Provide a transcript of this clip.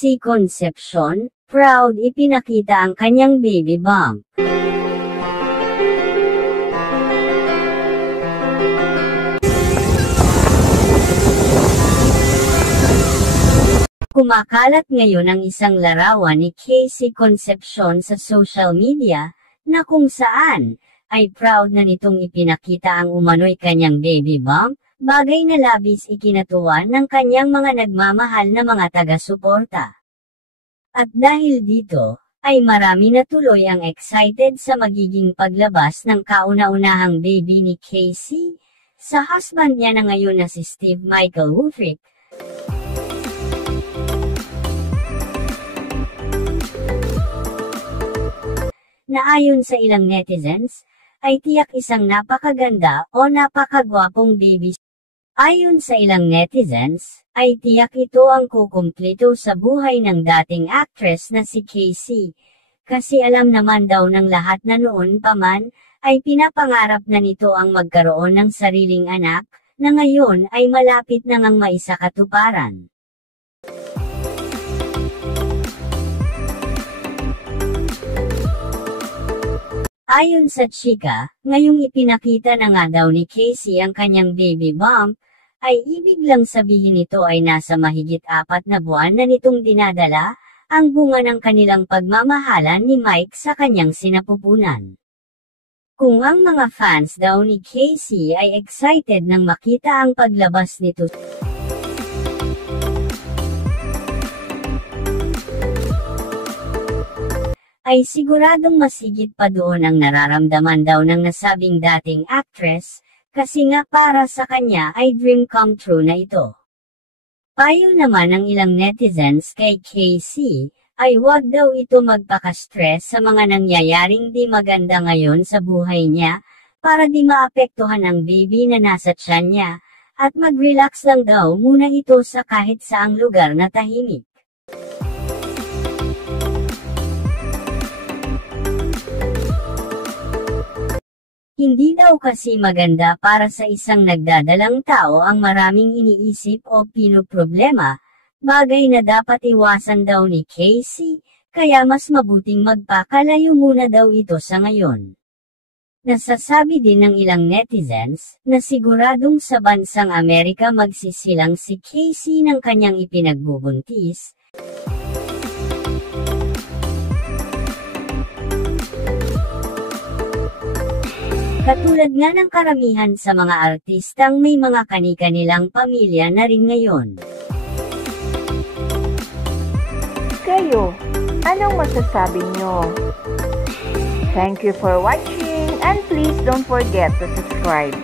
Casey Concepcion, proud ipinakita ang kanyang baby bump. Kumakalat ngayon ang isang larawan ni Casey Concepcion sa social media, na kung saan ay proud na nitong ipinakita ang umano'y kanyang baby bump, bagay na labis ikinatuwa ng kanyang mga nagmamahal na mga taga-suporta. At dahil dito, ay marami na tuloy ang excited sa magiging paglabas ng kauna-unahang baby ni Casey, sa husband niya na ngayon na si Steve Michael Woodrick. Na ayon sa ilang netizens, ay tiyak isang napakaganda o napakagwapong baby. Ayon sa ilang netizens, ay tiyak ito ang kukumplito sa buhay ng dating actress na si Casey. Kasi alam naman daw ng lahat na noon pa man, ay pinapangarap na nito ang magkaroon ng sariling anak, na ngayon ay malapit na ngang maisakatuparan. Ayon sa chika, ngayong ipinakita na nga daw ni Casey ang kanyang baby bump, ay ibig lang sabihin nito ay nasa mahigit 4 na buwan na nitong dinadala, ang bunga ng kanilang pagmamahalan ni Mike sa kanyang sinapupunan. Kung ang mga fans daw ni Casey ay excited nang makita ang paglabas nito, ay siguradong masigit pa doon ang nararamdaman daw ng nasabing dating actress, kasi nga para sa kanya ay dream come true na ito. Payo naman ng ilang netizens kay Casey, ay wag daw ito magpaka-stress sa mga nangyayaring di maganda ngayon sa buhay niya, para di maapektuhan ang baby na nasa tiyan niya, at mag-relax lang daw muna ito sa kahit saang lugar na tahimik. Hindi daw kasi maganda para sa isang nagdadalang tao ang maraming iniisip o pinoproblema, bagay na dapat iwasan daw ni Casey, kaya mas mabuting magpakalayo muna daw ito sa ngayon. Nasasabi din ng ilang netizens, na siguradong sa bansang Amerika magsisilang si Casey ng kanyang ipinagbubuntis. Katulad nga ng karamihan sa mga artistang may mga kani-kanilang pamilya na rin ngayon. Kayo, anong masasabi nyo? Thank you for watching and please don't forget to subscribe.